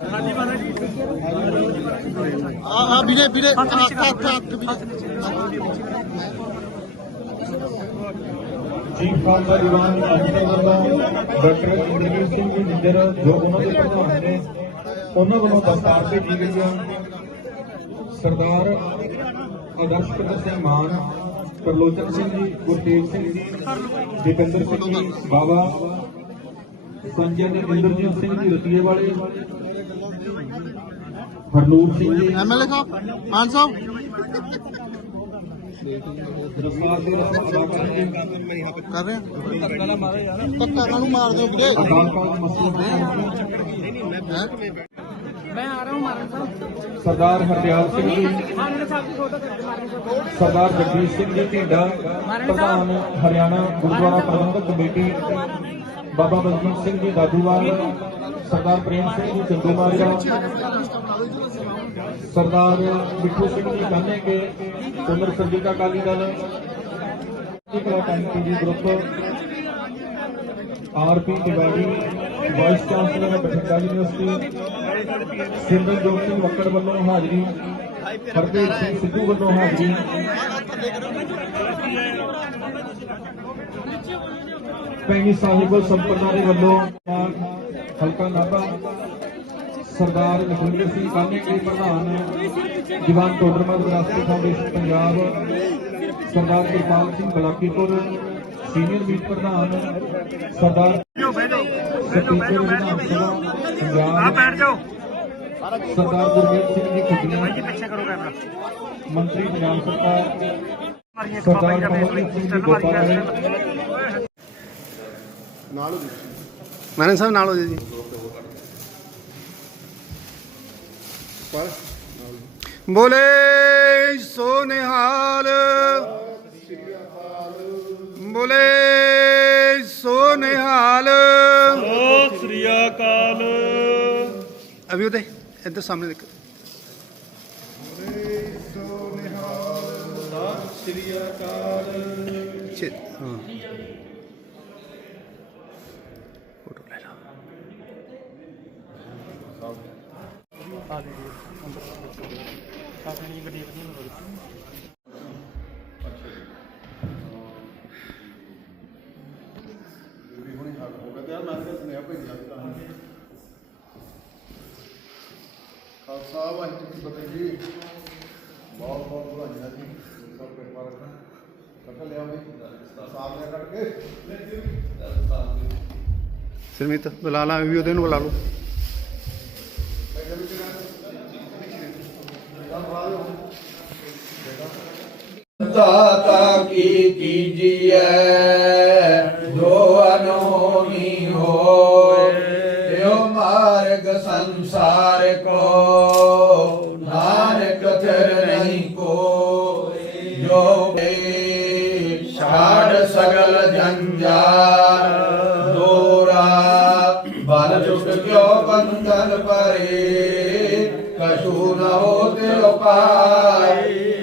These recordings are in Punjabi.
ਆ ਆ ਵੀਰੇ ਵੀਰੇ ਹੱਥ ਹੱਥ ਹੱਥ ਵੀਰੇ ਚੀਫ ਖਾਲਸਾ ਦੀਵਾਨ ਅੱਜ ਦੇ ਵੱਲੋਂ ਡਾਕਟਰ ਇੰਦਰਜੀਤ ਸਿੰਘ ਜੀ ਨਿੱਜਰ ਜੋ ਉਹਨਾਂ ਦੇ ਪ੍ਰਧਾਨ ਨੇ ਉਹਨਾਂ ਵੱਲੋਂ ਦਸਤਾਰ ਭੇਜੀ ਗਈ ਆ ਸਰਦਾਰ ਆਦਰਸ਼ ਕੁਮਾਰ ਸਿੰਘ ਮਾਨ ਪ੍ਰਲੋਚਨ ਸਿੰਘ ਸੰਜਨ ਇੰਦਰਜੀਤ ਸਿੰਘ ਜੀ ਰਤੀਏ ਵਾਲੇ। ਹਰਨੂਰ ਸਿੰਘ ਜੀ। ਐਮਐਲਏ ਸਾਹਿਬ ਮਾਨ ਸਾਹਿਬ। ਸਰਦਾਰ ਹਰਦਿਆਲ ਸਿੰਘ ਜੀ। ਸਰਦਾਰ ਜਗਜੀਤ ਸਿੰਘ ਜੀ ਢੀਂਡਾ ਪ੍ਰਧਾਨ ਹਰਿਆਣਾ ਗੁਰਦੁਆਰਾ ਪ੍ਰਬੰਧਕ ਕਮੇਟੀ। ਬਾਬਾ ਬਲਜੀਤ ਸਿੰਘ ਜੀ ਦਾਦੂਵਾਲ ਸਰਦਾਰ ਪ੍ਰੇਮ ਸਿੰਘ ਜੀ ਚੰਦੂਮਾਜਰਾ ਸਰਦਾਰ ਮਿੱਠੂ ਸਿੰਘ ਜੀ ਕਹਿੰਦੇ ਕਿ ਕੁਮਰ ਸਰਜੀਕਾ ਅਕਾਲੀ ਦਲ ਇੱਕ ਕੈਂਪੀ ਜੀ group RP Tiwari vice chancellor Bathinda university Simranjot Singh Wakkar ਵੱਲੋਂ ਹਾਜ਼ਰੀ ਹਰਦੇਵ ਸਿੰਘ ਸਿੱਧੂ ਵੱਲੋਂ ਹਾਜ਼ਰੀ ਪੈਣੀ ਸਾਹਿਬ ਸੰਪਰਦਾ ਦੇ ਵੱਲੋਂ ਹਲਕਾ ਨਾਭਾ ਸਰਦਾਰ ਨਖਿੰਦਰ ਸਿੰਘ ਕਾਨੇ ਦੇ ਪ੍ਰਧਾਨ ਦੀਵਾਨ ਟੋਡਰਮਲ ਵਿਰਾਸਤੀ ਫਾਊਂਡੇਸ਼ਨ ਪੰਜਾਬ ਸਰਦਾਰ ਕਿਰਪਾਲ ਸਿੰਘ ਬਲਾਕੀਪੁਰ ਸੀਨੀਅਰ ਮੀਤ ਪ੍ਰਧਾਨ ਸਰਦਾਰ ਸਪੀਕਰ ਵਿਧਾਨ ਸਭਾ ਪੰਜਾਬ ਸਰਦਾਰ ਗੁਰਮੀਤ ਸਿੰਘ ਜੀ ਖੁੱਡੀਆਂ ਮੰਤਰੀ ਪੰਜਾਬ ਸਰਕਾਰ ਸਰਦਾਰ ਕਮਲਜੀਤ ਸਿੰਘ ਜੀ ਗੋਪਾਲ ਨਾਲ ਜੀ। ਮੈਨੇ ਸਾਹਿਬ ਨਾਲ ਜੀ। ਬੋਲੇ ਸੋ ਨਿਹਾਲ ਬੋਲੇ ਸੋ ਨਿਹਾਲ ਸੋ ਸ੍ਰੀ ਅਕਾਲ। ਅਭੀ ਉਤੇ ਇੱਧਰ ਸਾਹਮਣੇ ਦੇਖ। ਸ੍ਰੀ ਅਕਾਲ ਛੇ ਹਾਂ ਫੋਟੋ ਲੈ ਲਾ। ਆਪਣੀ ਗੱਡੀ ਵਧੀਆ ਹੋ ਗਈ ਖਾਲਸਾ ਵਾਹਿਗੁਰੂ ਜੀ। ਬਹੁਤ ਬਹੁਤ ਵਧਾਈਆਂ ਜੀ। ਸਭ ਕਿਰਪਾ ਰੱਖਣਾ ਕੱਟ ਲਿਆ ਬਈ ਸਾਫ਼ ਲਿਆ ਕੱਟ ਕੇ। ਸਰਮਿਤ ਬੁਲਾ ਲਾ ਵੀ ਉਹਦੇ ਨੂੰ ਬੁਲਾ ਲਓ। ਦਾਤਾ ਕੀ ਕੀਜੀਐ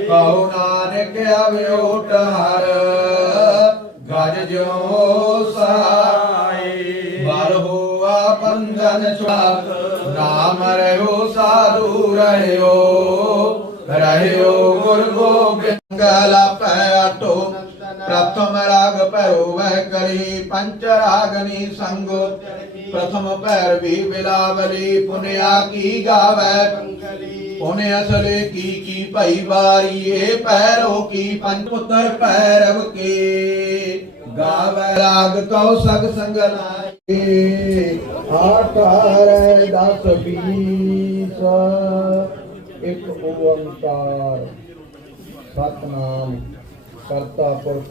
ਕਹੋ ਨਾਨਕ ਅਵਿਓਟ ਹਰ, ਗਜ ਜਿਉ ਸਹਾਈ। ਬਲ ਹੋਆ ਬੰਧਨ ਛੁਆਕ ਨਾਮ ਰਹਿਓ ਸਾਧੂ ਰਹਿਓ। ਰਹਿਓ ਗੁਰ ਗੋਬਿੰਦ ਗਲਾ ਪੈ ਅਟੋ ਪ੍ਰਥਮ ਰਾਗ ਭੈਰੋ ਵਹਿ ਕਰੀ, ਪੰਚ ਰਾਗਨੀ ਸੰਗ। ਪ੍ਰਥਮ ਭੈਰਵੀ ਬਿਲਾਵਲੀ, ਪੁਨਿਆ ਕੀ ਗਾਵੈ? ਪੁਨੇ ਅਸਲੇ ਕੀ ਕੀ ਭਈ ਬਾਰੀਏ ਪੈਰੋ ਕੀ ਪੰਜ ਪੁੱਤਰ ਪੈਰਵ ਕੇ। ਗਾਵੈ ਰਾਗ ਕਉ ਸਗ ਸੰਗ ਲਾਏ ਆਠਾਰ ਦਸ ਬੀਸ। ਇੱਕ ਓੰਕਾਰ, ਸਤਨਾਮ, ਕਰਤਾ ਪੁਰਖ,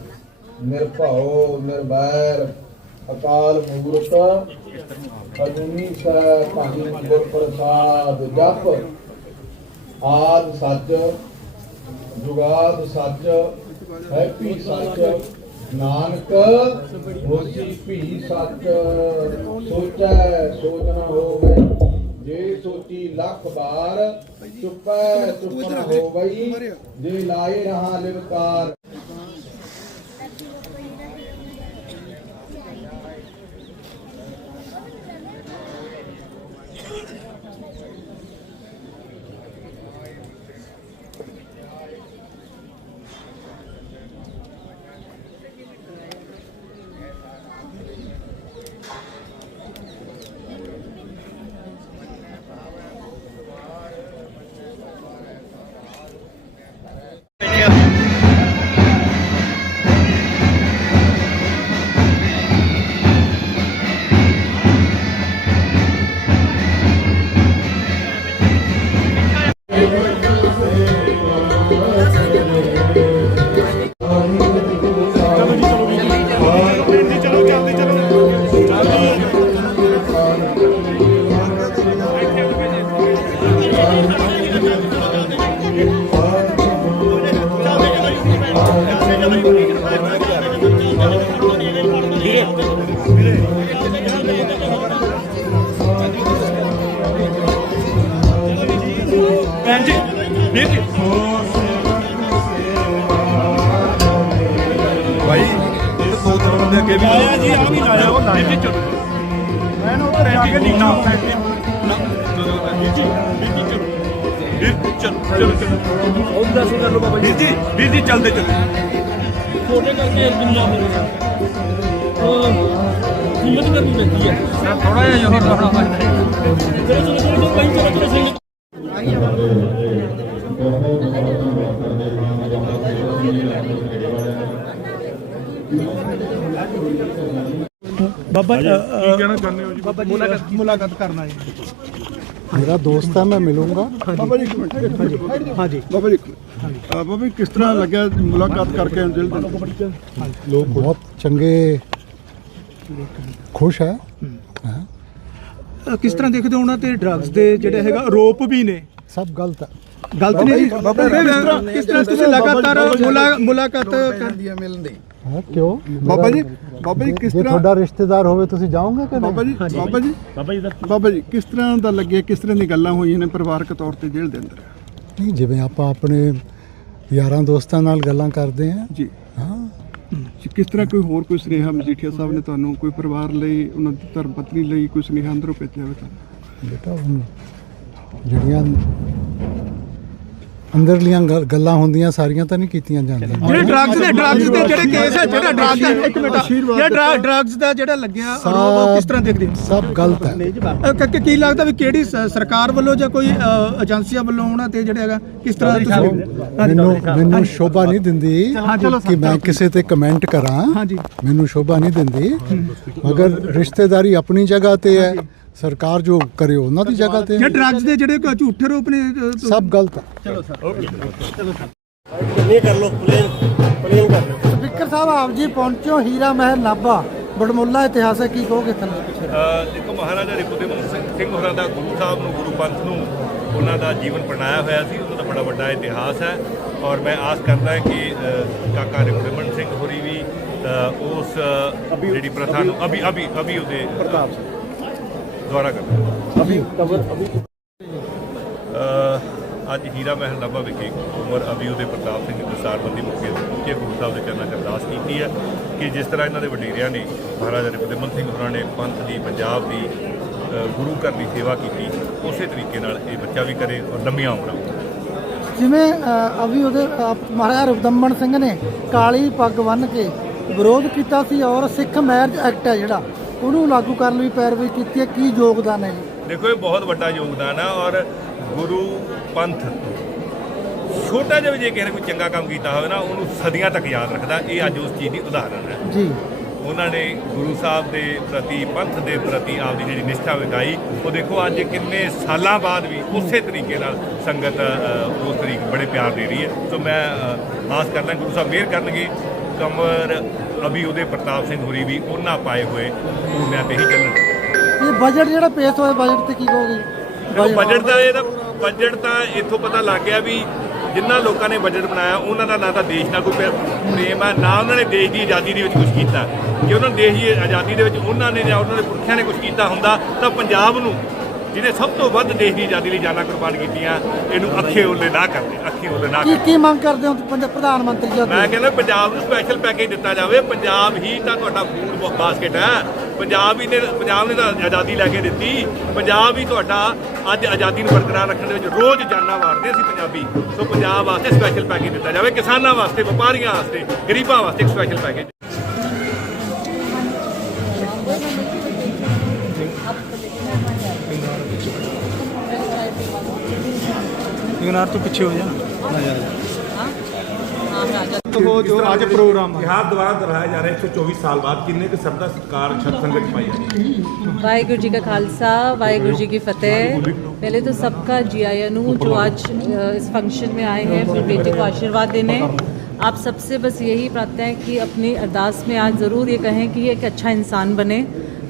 ਨਿਰਭਉ, ਨਿਰਵੈਰ, ਅਕਾਲ ਮੂਰਤ, ਅਜੂਨੀ ਸੈ ਭਾਈ ਗੁਰ ਪ੍ਰਸਾਦ ਜਪ। ਆਦ ਸੱਚ, ਜੁਗਾਦ ਸੱਚ, ਹੈਪੀ ਸੱਚ, ਨਾਨਕ, ਹੋਸੀ ਭੀ ਸੱਚ। ਸੋਚੈ ਸੋਚਣਾ ਹੋਵੇ, ਜੇ ਸੋਚੀ ਲੱਖ ਬਾਰ ਚੁੱਪੈ, ਚੁੱਪ ਨ ਹੋਵਈ, ਜੇ ਲਾਏ ਰਹਾ ਲਿਵਕਾਰ। ਭਾਈ, ਇਹ ਦੋ ਤਿੰਨ ਬੰਦੇ ਅੱਗੇ ਵੀ ਆਇਆ ਜੀ ਆ ਵੀ ਲਾਇਆ। ਉਹ ਲਾਇਆ ਜੀ ਚੁੱਪ ਮੈਂ ਨਾ ਉੱਧਰ ਜਾ ਕੇ ਨੀਨਾ ਫੈਕਟਰੀ ਨਾ ਚਲੋ ਜੀ ਜੀ ਜੀ ਚੁੱਪ ਵੀਰ ਚਲੋ ਬਾਬਾ ਵੀਰ ਜੀ ਵੀਰ ਜੀ ਚੱਲਦੇ ਚੱਲੋ ਛੋਟੇ ਕਰਕੇ ਦੁਨੀਆ ਦੇ ਹਿੰਮਤ ਕਰਨੀ ਪੈਂਦੀ ਹੈ। ਥੋੜਾ ਜਿਹਾ ਜੋਰ ਲਾਉਣਾ ਪੈਂਦਾ ਹੈ। ਚਲੋ ਚਲੋ ਚਲੋ ਭਾਈ ਚਲੋ ਚਲੋ ਸਿੰਘ ਬਾਬਾ ਕੀ ਕਹਿਣਾ ਚਾਹੁੰਦੇ ਹੋ ਜੀ? ਮੁਲਾਕਾਤ ਕਰਨਾ ਹੈ। ਮੇਰਾ ਦੋਸਤ ਹੈ ਮੈਂ ਮਿਲੂੰਗਾ। ਬਾਬਾ ਜੀ ਇੱਕ ਮਿੰਟ ਹਾਂਜੀ ਬਾਬਾ ਜੀ ਇੱਕ ਮਿੰਟ। ਅਹ ਬਾਬਾ ਜੀ ਕਿਸ ਤਰ੍ਹਾਂ ਲੱਗਿਆ ਮੁਲਾਕਾਤ ਕਰਕੇ ਦਿਲ ਦੇ ਲੋਕ ਬਹੁਤ ਚੰਗੇ ਖੁਸ਼ ਹੈ। ਕਿਸ ਤਰ੍ਹਾਂ ਦੇਖਦੇ ਹੋ ਉਹਨਾਂ ਤੇ ਡਰੱਗਸ ਦੇ ਜਿਹੜੇ ਹੈਗਾ ਆਰੋਪ ਵੀ ਨੇ? ਸਭ ਗਲਤ ਹੈ। ਗਲਤ ਨਹੀਂ ਜੀ? ਕਿਸ ਤਰ੍ਹਾਂ ਤੁਸੀਂ ਲਗਾਤਾਰ ਮੁਲਾ- ਮੁਲਾਕਾਤ ਕਰ ਹਾਂ, ਕਿਉਂ? ਬਾਬਾ ਜੀ ਬਾਬਾ ਜੀ ਕਿਸ ਤਰ੍ਹਾਂ ਤੁਹਾਡਾ ਰਿਸ਼ਤੇਦਾਰ ਹੋਵੇ ਤੁਸੀਂ ਜਾਓਗੇ ਕਿ ਬਾਬਾ ਨਹੀਂ ਜੀ ਬਾਬਾ ਜੀ ਬਾਬਾ ਜੀ ਦਾ ਬਾਬਾ ਜੀ ਕਿਸ ਤਰ੍ਹਾਂ ਦਾ ਲੱਗਿਆ ਕਿਸ ਤਰ੍ਹਾਂ ਦੀ ਗੱਲਾਂ ਹੋਈਆਂ ਨੇ ਪਰਿਵਾਰਕ ਤੌਰ ਤੇ ਜੇਲ੍ਹ ਦੇ ਅੰਦਰ? ਨਹੀਂ ਜਿਵੇਂ ਆਪਾਂ ਆਪਣੇ ਯਾਰਾਂ ਦੋਸਤਾਂ ਨਾਲ ਗੱਲਾਂ ਕਰਦੇ ਹਾਂ। ਜੀ। ਹਾਂ। ਜੀ, ਕਿਸ ਤਰ੍ਹਾਂ ਕੋਈ ਹੋਰ ਕੋਈ ਸੁਨੇਹਾ ਮਜੀਠੀਆ ਸਾਹਿਬ ਨੇ ਤੁਹਾਨੂੰ ਕੋਈ ਪਰਿਵਾਰ ਲਈ ਉਹਨਾਂ ਦੀ ਧਰਮ ਪਤਨੀ ਲਈ ਕੋਈ ਸੁਨੇਹਾ ਅੰਦਰੋਂ ਭੇਜਿਆ ਹੋਵੇ ਤੁਹਾਨੂੰ? ਬੇਟਾ ਹੁਣ ਜਿਹੜੀਆਂ ਅੰਦਰਲੀਆਂ ਗੱਲ- ਗੱਲਾਂ ਹੁੰਦੀਆਂ ਸਾਰੀਆਂ ਤਾਂ ਨਹੀਂ ਕੀਤੀਆਂ ਜਾਂਦੀਆਂ। ਜਿਹੜੇ ਡਰੱਗਸ ਦੇ ਡਰੱਗਸ ਦੇ ਜਿਹੜੇ ਕੇਸ ਹੈ ਜਿਹੜਾ ਡਰੱਗ ਦਾ ਇੱਕ ਮਿੰਟ ਜਿਹੜਾ ਡਰੱਗਸ ਦਾ ਜਿਹੜਾ ਲੱਗਿਆ ਆਰੋਪ ਉਹ ਕਿਸ ਤਰ੍ਹਾਂ ਦੇਖਦੇ ਹੋ? ਸਭ ਗਲਤ ਹੈ। ਅ, ਕ- ਕ- ਕੀ ਲੱਗਦਾ ਵੀ ਕਿਹੜੀ ਸ- ਸਰਕਾਰ ਵੱਲੋਂ ਜਾਂ ਕੋਈ ਏਜੰਸੀਆਂ ਵੱਲੋਂ ਉਹਨਾਂ ਤੇ ਜਿਹੜਾ ਹੈਗਾ ਕਿਸ ਤਰ੍ਹਾਂ ਤੁਸੀਂ ਮੈਨੂੰ ਮੈਨੂੰ ਸ਼ੋਭਾ ਨਹੀਂ ਦਿੰਦੀ। ਕਿ ਮੈਂ ਕਿਸੇ ਤੇ ਕਮੈਂਟ ਕਰਾਂ। ਹਾਂਜੀ। ਮੈਨੂੰ ਸ਼ੋਭਾ ਨਹੀਂ ਦਿੰਦੀ। ਮਗਰ ਰਿਸ਼ਤੇਦਾਰੀ ਆਪਣੀ ਜਗ੍ਹਾ ਤੇ ਹੈ। ਸਰਕਾਰ ਜੋ ਕਰੇ ਉਹਨਾਂ ਦੀ ਜਗ੍ਹਾ ਤੇ। ਜੇ ਹੈ। ਡਰੱਗਸ ਦੇ ਜਿਹੜੇ ਕੋਈ ਝੂਠੇ ਆਰੋਪ ਨੇ ਸਭ ਗਲਤ ਹੈ ਸਪੀਕਰ ਸਾਹਿਬ ਆਪ ਜੀ ਪਹੁੰਚੋ ਹੀਰਾ ਮਹਿਲ ਨਾਭਾ ਬੜਮੁੱਲਾ ਇਤਿਹਾਸ ਹੈ ਕੀ ਕਹੋਗੇ ਥੱਲੇ ਪਿੱਛੇ? ਅ, ਦੇਖੋ ਮਹਾਰਾਜਾ ਰਿਪੁਦਮਨ ਸਿੰਘ ਸਿੰਘ ਹੋਰਾਂ ਦਾ ਗੁਰੂ ਸਾਹਿਬ ਨੂੰ ਗੁਰੂ ਪੰਥ ਨੂੰ ਉਹਨਾਂ ਦਾ ਜੀਵਨ ਬਣਾਇਆ ਹੋਇਆ ਸੀ। ਉਹਨਾਂ ਦਾ ਬੜਾ ਵੱਡਾ ਇਤਿਹਾਸ ਹੈ। ਔਰ ਮੈਂ ਆਸ ਕਰਦਾ ਕਿ ਅ, ਕਾਕਾ ਰਿਪੁਦਮਨ ਸਿੰਘ ਹੋਰੀ ਵੀ ਅ, ਉਸ ਅ, ਜਿਹੜੀ ਪ੍ਰਥਾ ਨੂੰ ਅਭੀ ਅਭੀ ਅਭੀ ਉਹਦੇ ਪ੍ਰਤਾਪ ਦੁਆਰਾ ਕਰਦਾ ਅਭੀ ਅੱਜ ਹੀਰਾ ਮਹਿਲ ਨਾਭਾ ਵਿਖੇ ਉਮਰ ਅਭੀ ਉਹਦੇ ਪ੍ਰਤਾਪ ਸਿੰਘ ਦੀ ਦਸਤਾਰਬੰਦੀ ਮੁਕੇ ਮੁਕੇ ਗੁਰੂ ਸਾਹਿਬ ਦੇ ਚਰਨਾਂ 'ਚ ਅਰਦਾਸ ਕੀਤੀ ਹੈ ਕਿ ਜਿਸ ਤਰ੍ਹਾਂ ਇਹਨਾਂ ਦੇ ਵਡੇਰਿਆਂ ਨੇ ਮਹਾਰਾਜਾ ਰਿਪੁਦਮਨ ਸਿੰਘ ਹੋਰਾਂ ਨੇ ਪੰਥ ਦੀ ਪੰਜਾਬ ਦੀ ਗੁਰੂ ਘਰ ਦੀ ਸੇਵਾ ਕੀਤੀ ਉਸੇ ਤਰੀਕੇ ਨਾਲ ਇਹ ਬੱਚਾ ਵੀ ਕਰੇ ਔਰ ਲੰਮੀਆਂ ਉਮਰਾਂ ਜਿਵੇਂ ਅਭੀ ਉਹਦੇ ਮਹਾਰਾਜਾ ਰਵਦਮਨ ਸਿੰਘ ਨੇ ਕਾਲੀ ਪੱਗ ਬੰਨ੍ਹ ਕੇ ਵਿਰੋਧ ਕੀਤਾ ਸੀ ਔਰ ਸਿੱਖ ਮੈਰਿਜ ਐਕਟ ਹੈ ਜਿਹੜਾ। ਉਹਨੂੰ ਲਾਗੂ ਕਰਨ ਲਈ ਪੈਰਵੀ ਕੀਤੀ ਹੈ ਕੀ ਯੋਗਦਾਨ ਹੈ ਜੀ? ਦੇਖੋ ਇਹ ਬਹੁਤ ਵੱਡਾ ਯੋਗਦਾਨ ਹੈ ਔਰ ਗੁਰੂ ਪੰਥ ਛੋਟਾ ਜਿਹਾ ਵੀ ਜੇ ਕਿਸੇ ਨੇ ਕੋਈ ਚੰਗਾ ਕੰਮ ਕੀਤਾ ਹੋਵੇ ਨਾ ਉਹਨੂੰ ਸਦੀਆਂ ਤੱਕ ਯਾਦ ਰੱਖਦਾ। ਇਹ ਅੱਜ ਉਸ ਚੀਜ਼ ਦੀ ਉਦਾਹਰਣ ਹੈ। ਜੀ। ਉਹਨਾਂ ਨੇ ਗੁਰੂ ਸਾਹਿਬ ਦੇ ਪ੍ਰਤੀ ਪੰਥ ਦੇ ਪ੍ਰਤੀ ਆਪਦੀ ਜਿਹੜੀ ਨਿਸ਼ਠਾ ਵਿਖਾਈ ਉਹ ਦੇਖੋ ਅੱਜ ਕਿੰਨੇ ਸਾਲਾਂ ਬਾਅਦ ਵੀ ਉਸੇ ਤਰੀਕੇ ਨਾਲ ਸੰਗਤ ਉਸ ਤਰੀਕ ਬੜੇ ਪਿਆਰ ਦੇ ਰਹੀ ਹੈ। ਸੋ ਮੈਂ ਆਸ ਕਰਦਾ ਗੁਰੂ ਸਾਹਿਬ ਮਿਹਰ ਕਰਨਗੇ। ਕਮਰ ਅਭੀ ਉਹਦੇ ਪ੍ਰਤਾਪ ਸਿੰਘ ਹੋਰੀ ਵੀ ਉਹਨਾਂ ਪਾਏ ਹੋਏ ਪੂਨਿਆਂ ਤੇ ਹੀ ਚੱਲਣ। ਇਹ ਬਜਟ ਜਿਹੜਾ ਪੇਸ਼ ਹੋਇਆ ਬਜਟ ਤੇ ਕੀ ਕਹੋਗੇ? ਬਜਟ ਦਾ ਇਹ ਤਾਂ ਬਜਟ ਤਾਂ ਇੱਥੋਂ ਪਤਾ ਲੱਗ ਗਿਆ ਵੀ ਜਿੰਨਾ ਲੋਕਾਂ ਨੇ ਬਜਟ ਬਣਾਇਆ ਉਹਨਾਂ ਦਾ ਨਾ ਤਾਂ ਦੇਸ਼ ਨਾਲ ਕੋਈ ਪ੍ਰੇਮ ਹੈ ਨਾ ਉਹਨਾਂ ਨੇ ਦੇਸ਼ ਦੀ ਆਜ਼ਾਦੀ ਦੇ ਵਿੱਚ ਕੁਝ ਕੀਤਾ। ਜੇ ਉਹਨਾਂ ਨੇ ਦੇਸ਼ ਦੀ ਆਜ਼ਾਦੀ ਦੇ ਵਿੱਚ ਉਹਨਾਂ ਨੇ ਜਾਂ ਉਹਨਾਂ ਦੇ ਪੁਰਖਿਆਂ ਨੇ ਕੁਝ ਕੀਤਾ ਹੁੰਦਾ ਤਾਂ ਪੰਜਾਬ ਨੂੰ ਜਿਹਨੇ ਸਭ ਤੋਂ ਵੱਧ ਦੇਸ਼ ਦੀ ਆਜ਼ਾਦੀ ਲਈ ਜਾਨਾਂ ਕੁਰਬਾਨ ਕੀਤੀਆਂ ਇਹਨੂੰ ਅੱਖੇ ਓਲੇ ਨਾ ਕਰਦੇ ਅੱਖੇ ਓਲੇ ਨਾ ਕੀ ਕੀ ਮੰਗ ਕਰਦੇ ਹੋ ਪੰਜ- ਪ੍ਰਧਾਨ ਮੰਤਰੀ ਜੀ? ਮੈਂ ਕਹਿੰਦਾ ਪੰਜਾਬ ਨੂੰ ਸਪੈਸ਼ਲ ਪੈਕੇਜ ਦਿੱਤਾ ਜਾਵੇ। ਪੰਜਾਬ ਹੀ ਤਾਂ ਤੁਹਾਡਾ ਫੂਡ ਬਾਸਕਟ ਹੈ। ਪੰਜਾਬ ਹੀ ਨੇ ਪੰਜਾਬ ਨੇ ਤਾਂ ਆਜ਼ਾਦੀ ਲੈ ਕੇ ਦਿੱਤੀ। ਪੰਜਾਬ ਹੀ ਤੁਹਾਡਾ ਅੱਜ ਆਜ਼ਾਦੀ ਨੂੰ ਬਰਕਰਾਰ ਰੱਖਣ ਦੇ ਵਿੱਚ ਰੋਜ਼ ਜਾਨਾਂ ਵਾਰਦੇ ਸੀ ਪੰਜਾਬੀ। ਸੋ ਪੰਜਾਬ ਵਾਸਤੇ ਸਪੈਸ਼ਲ ਪੈਕੇਜ ਦਿੱਤਾ ਜਾਵੇ। ਕਿਸਾਨਾਂ ਵਾਸਤੇ ਵਪਾਰੀਆਂ ਵਾਸਤੇ ਗਰੀਬਾਂ ਵਾਸਤੇ ਇੱਕ ਸਪੈਸ਼ਲ ਪੈਕੇਜ वेबिनार तो पीछे हो जाए। तो जो आज जी का खालसा वाहेगुरु जी की फतेह। पहले तो सबका जी आई एन जो आज इस फ़ंक्शन में आए हैं फिर बेटी को आशीर्वाद देने। आप सबसे बस यही प्रार्थना है कि अपनी अरदास में आज ज़रूर ये कहें कि एक अच्छा इंसान बने।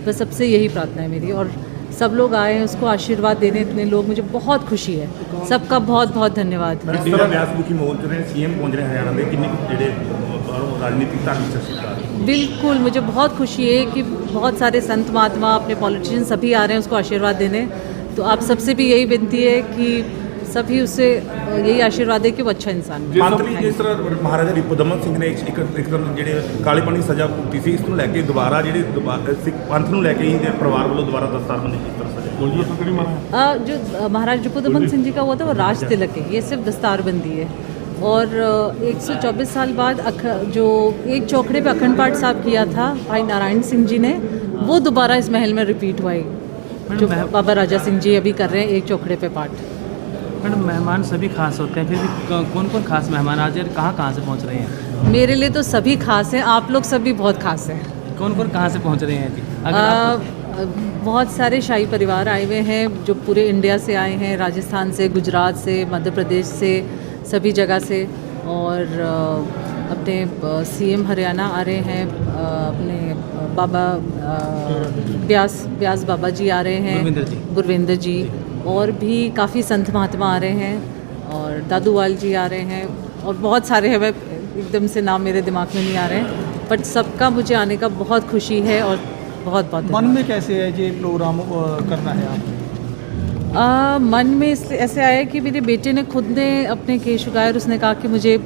बस सबसे यही प्रार्थना है मेरी। और सब लोग आए हैं उसको आशीर्वाद देने इतने लोग मुझे बहुत खुशी है। सबका बहुत बहुत धन्यवाद। बिल्कुल मुझे बहुत खुशी है कि बहुत सारे संत महात्मा अपने पॉलिटिशियन सभी आ रहे हैं उसको आशीर्वाद देने। तो आप सबसे भी यही विनती है कि सभी उससे अ, यही आशीर्वाद है कि वो अच्छा इंसान बने। ਮੰਤਰੀ ਜਿਸ ਤਰ੍ਹਾਂ ਮਹਾਰਾਜਾ ਰਿਪੁਦਮਨ ਸਿੰਘ ਨੇ ਇੱਕ ਇੱਕ ਇੱਕ ਤਰ੍ਹਾਂ ਜਿਹੜੇ ਕਾਲੇ ਪਾਣੀ ਦੀ ਸਜ਼ਾ ਭੁਗਤੀ ਸੀ ਇਸ ਨੂੰ ਲੈ ਕੇ ਦੁਬਾਰਾ ਜਿਹੜੇ ਦੁਬਾਰਾ ਸਿੱਖ ਪੰਥ ਨੂੰ ਲੈ ਕੇ ਹੀ ਤੇ ਪਰਿਵਾਰ ਵੱਲੋਂ ਦੁਬਾਰਾ ਦਸਤਾਰਬੰਦੀ ਕਿਸ ਤਰ੍ਹਾਂ ਸਜ਼ਾ ਬੋਲੀਏ ਤਾਂ ਕਰੀ ਮਾਰਾ अ, जो अ, महाराज रिपुदमन सिंह जी का हुआ था वो राज तिलक है ये सिर्फ दस्तारबंदी है और एक सौ चौबीस साल बाद अख, जो एक चौकड़े पे अखंड पाठ साहब किया था भाई नारायण सिंह जी ने वो दोबारा इस महल में रिपीट हुआ है जो बाबा राजा सिंह जी अभी कर रहे हैं एक चौकड़े पे पाठ मैडम मेहमान सभी खास होते हैं फिर भी कौन कौन खास मेहमान आज कहाँ कहाँ से पहुँच रहे हैं? मेरे लिए तो सभी खास हैं आप लोग सभी बहुत खास हैं। कौन कौन कहाँ से पहुँच रहे हैं जी? अगर आप बहुत सारे शाही परिवार आए हुए हैं जो पूरे इंडिया से आए हैं राजस्थान से गुजरात से मध्य प्रदेश से सभी जगह से। और अपने सीएम हरियाणा आ रहे हैं अपने बाबा ब्यास ब्यास बाबा जी आ रहे हैं। गुरविंदर जी। गुरविंदर जी। और भी काफ़ी संत महात्मा आ रहे हैं और दादूवाल जी आ रहे हैं और बहुत सारे हैं मैं एकदम से नाम मेरे दिमाग में नहीं आ रहे हैं बट सबका मुझे आने का बहुत खुशी है और बहुत बहुत मन में कैसे है ये प्रोग्राम अ, करना है आप आ, मन में इसलिए ऐसे आया कि मेरे बेटे ने खुद ने अपने केश उगाए और उसने कहा कि मुझे आ,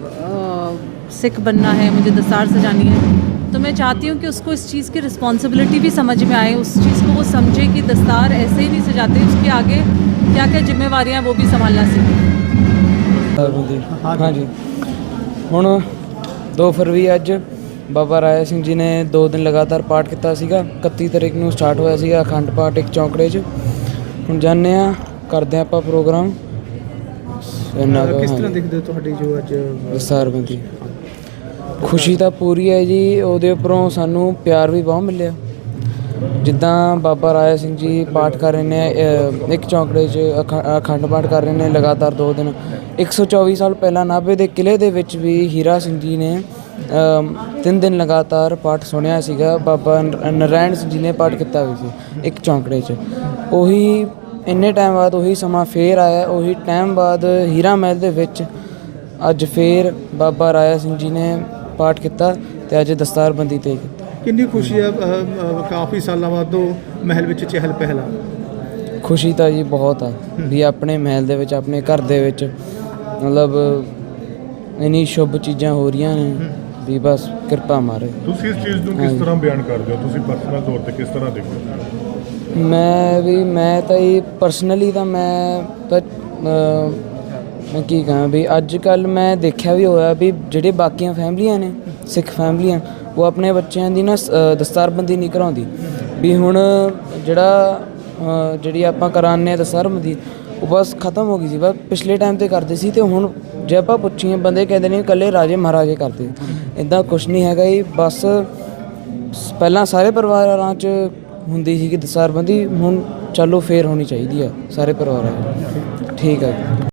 सिख बनना है मुझे दस्तार सजानी है तो मैं चाहती हूँ कि उसको इस चीज़ की रिस्पॉन्सिबिलिटी भी समझ में आए उस चीज़ को वो समझे कि दस्तार ऐसे ही नहीं सजाते उसके आगे क्या क्या जिम्मेवारियाँ हैं वो भी संभालना सीखे ਹਾਂਜੀ ਹੁਣ 2 ਫਰਵਰੀ ਅੱਜ ਬਾਬਾ ਰਾਇਆ ਸਿੰਘ ਜੀ ਨੇ 2 ਦਿਨ ਲਗਾਤਾਰ ਪਾਠ ਕੀਤਾ ਸੀਗਾ 31 ਤਰੀਕ ਨੂੰ ਸਟਾਰਟ ਹੋਇਆ ਸੀਗਾ ਅਖੰਡ ਪਾਠ ਇੱਕ ਚੌਂਕੜੇ 'ਚ ਹੁਣ ਜਾਂਦੇ ਆ ਕਰਦੇ ਆ ਆਪਾਂ ਪ੍ਰੋਗਰਾਮ ਇੰਨਾ ਕੁ, ਕਿਸ ਹਾਂਜੀ। ਤਰ੍ਹਾਂ ਦੇਖਦੇ ਹੋ ਤੁਹਾਡੀ ਜੋ ਅੱਜ ਦਸਤਾਰਬੰਦੀ ਖੁਸ਼ੀ ਤਾਂ ਪੂਰੀ ਹੈ ਜੀ ਉਹਦੇ ਉੱਪਰੋਂ ਸਾਨੂੰ ਪਿਆਰ ਵੀ ਬਹੁਤ ਮਿਲਿਆ ਜਿੱਦਾਂ ਬਾਬਾ ਰਾਇਆ ਸਿੰਘ ਜੀ ਪਾਠ ਕਰ ਰਹੇ ਨੇ ਇੱਕ ਚੌਂਕੜੇ 'ਚ ਅਖ- ਅਖੰਡ ਪਾਠ ਕਰ ਰਹੇ ਨੇ ਲਗਾਤਾਰ 2 ਦਿਨ। 124 ਸਾਲ ਪਹਿਲਾਂ ਨਾਭੇ ਦੇ ਕਿਲੇ ਦੇ ਵਿੱਚ ਵੀ ਹੀਰਾ ਸਿੰਘ ਜੀ ਨੇ ਤਿੰਨ ਦਿਨ ਲਗਾਤਾਰ ਪਾਠ ਸੁਣਿਆ ਸੀਗਾ। ਬਾਬਾ ਨ- ਨਰਾਇਣ ਸਿੰਘ ਜੀ ਨੇ ਪਾਠ ਕੀਤਾ ਵੀ ਸੀ, ਇੱਕ ਚੌਂਕੜੇ 'ਚ। ਉਹੀ, ਇੰਨੇ ਟਾਈਮ ਬਾਅਦ ਉਹੀ ਸਮਾਂ ਫੇਰ ਆਇਆ। ਉਹੀ ਟਾਈਮ ਬਾਅਦ ਹੀਰਾ ਮਹਿਲ ਦੇ ਵਿੱਚ ਅੱਜ ਫੇਰ ਬਾਬਾ ਰਾਇਆ ਸਿੰਘ ਜੀ ਨੇ ਪਾਠ ਕੀਤਾ ਤੇ ਅੱਜ ਦਸਤਾਰਬੰਦੀ ਤੇ ਕੀਤੀ। ਕਿੰਨੀ ਖੁਸ਼ੀ ਅ, ਕਾਫੀ ਸਾਲਾਂ ਬਾਅਦ ਉਹ ਮਹਿਲ ਵਿੱਚ ਚਹਿਲ ਪਹਿਲ ਆ। ਖੁਸ਼ੀ ਤਾਂ ਜੀ ਬਹੁਤ ਆ ਵੀ ਆਪਣੇ ਮਹਿਲ ਦੇ ਵਿੱਚ ਆਪਣੇ ਘਰ ਦੇ ਵਿੱਚ ਮਤਲਬ ਇਨੀ ਸ਼ੁਭ ਚੀਜ਼ਾਂ ਹੋ ਰਹੀਆਂ ਨੇ ਵੀ ਬਸ ਕਿਰਪਾ ਮਾਰੇ। ਤੁਸੀਂ ਇਸ ਚੀਜ਼ ਨੂੰ ਕਿਸ ਤਰ੍ਹਾਂ ਬਿਆਨ ਕਰਦੇ ਹੋ? ਤੁਸੀਂ ਪਰਸਨਲ ਤੌਰ ਤੇ ਕਿਸ ਤਰ੍ਹਾਂ ਦੇਖਦੇ ਹੋ? ਮੈਂ ਵੀ ਮੈਂ ਤਾਂ ਇਹ ਪਰਸਨਲੀ ਤਾਂ ਮੈਂ ਤਾਂ ਅਹ, ਮੈਂ ਕੀ ਕਹਾਂ ਵੀ ਅੱਜ ਕੱਲ ਮੈਂ ਦੇਖਿਆ ਵੀ ਹੋਇਆ ਵੀ ਜਿਹੜੇ ਬਾਕੀਆਂ ਫੈਮਲੀਆਂ ਨੇ, ਸਿੱਖ ਫੈਮਲੀਆਂ, ਉਹ ਆਪਣੇ ਬੱਚਿਆਂ ਦੀ ਨਾ ਸ- ਦਸਤਾਰਬੰਦੀ ਨਹੀਂ ਕਰਾਉਂਦੀ। ਵੀ ਹੁਣ ਜਿਹੜਾ ਜਿਹੜੀ ਆਪਾਂ ਕਰਾਉਂਦੇ ਹਾਂ ਦਸਤਾਰਬੰਦੀ, ਉਹ ਬਸ ਖਤਮ ਹੋ ਗਈ ਸੀ, ਬਸ ਪਿਛਲੇ ਟਾਈਮ ਤੇ ਕਰਦੇ ਸੀ ਤੇ ਹੁਣ ਜੇ ਆਪਾਂ ਪੁੱਛੀਏ, ਬੰਦੇ ਕਹਿੰਦੇ ਨੇ ਇਕੱਲੇ ਰਾਜੇ ਮਹਾਰਾਜੇ ਕਰਦੇ। ਇਦਾਂ ਕੁਝ ਨਹੀਂ ਹੈਗਾ ਜੀ, ਬਸ ਸ- ਪਹਿਲਾਂ ਸਾਰੇ ਪਰਿਵਾਰਾਂ 'ਚ ਹੁੰਦੀ ਸੀ ਕਿ ਦਸਤਾਰਬੰਦੀ, ਹੁਣ ਚਾਲੂ ਫੇਰ ਹੋਣੀ ਚਾਹੀਦੀ ਆ, ਸਾਰੇ ਪਰਿਵਾਰਾਂ 'ਚ ਠੀਕ ਹੈ